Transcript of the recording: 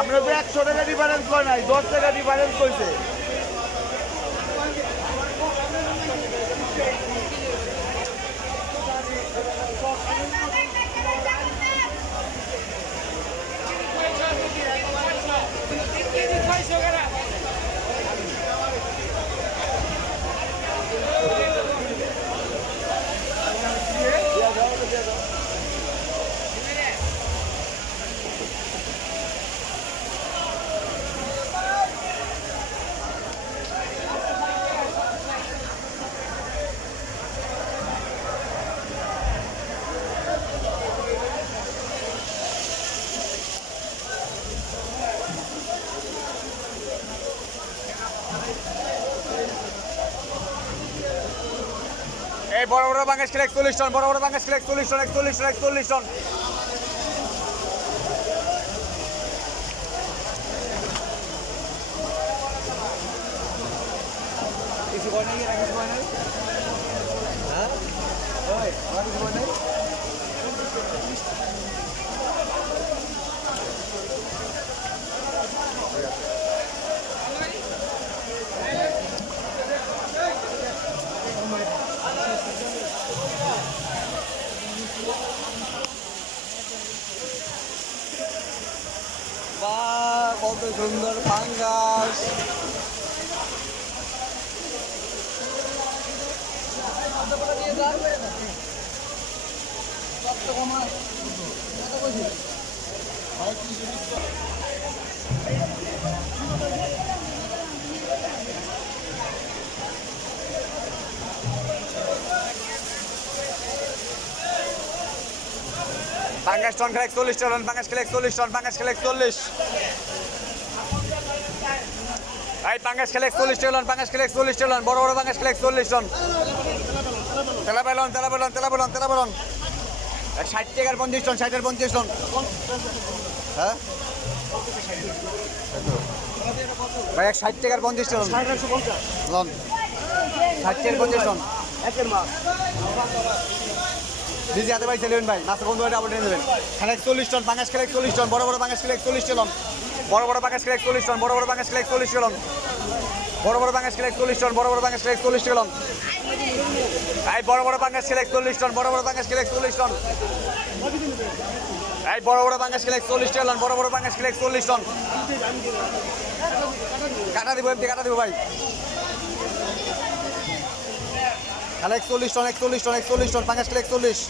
আমরা তো 100 টাকা ডিফারেন্স হয় নাই, 10 টাকা ডিফারেন্স হয়েছে। এই বড় বড় বাংলাদেশ কিলো 41 টন, বড় বড় Bangladesh kilo 41 ton, 41 ton, 41 ton. কিছু কয় নাই, কিছু কয় নাই। হ্যাঁ ওই আমার কিছু কয় নাই। বাহ, কত সুন্দর পাঙ্গাস। পাঙ্গাস টন খেলে 41 টন, পাঙ্গাস খেলে 41 টন, পাঙ্গাস খেলে 41। এই পাঙ্গাস খেলে 41 টন, পাঙ্গাস খেলে 41 টন, বড় বড় পাঙ্গাস খেলে 41 টন। তেলা বেলন, তেলা বেলন, তেলা বেলন, তেলা বেলন। 60 টাকার 50 টন, 60 এর 50 টন। হ্যাঁ ভাই 60 টাকার 50 টন। 60 লন 60 এর 50 টন। একের মাছ নিজে হাতে ভাই চলবেন ভাই, মাছ বন্ধু হয়ে আপনি নেবেন। খেলে 41 টন, পাঙ্গাস খেলে 41 টন, বড় বড় পাঙ্গাস খেলে 41 টন, বড় বড় পাঙ্গাস খেলে 41 টন, বড় বড় পাঙ্গাস খেলে 41 টন, বড় বড় পাঙ্গাস খেলে 41 টন, বড় বড় পাঙ্গাস খেলে 41 টন। এই বড় বড় পাঙ্গাস খেলে 41 টন, বড় বড় পাঙ্গাস খেলে 41 টন। এই বড় বড় পাঙ্গাস খেলে 41 টন, বড় বড় পাঙ্গাস খেলে 41 টন। কাটা দিব, এমনি কাটা দিব ভাই। খেলে 41 টন, 41 টন, 41 টন, পাঙ্গাস খেলে 41।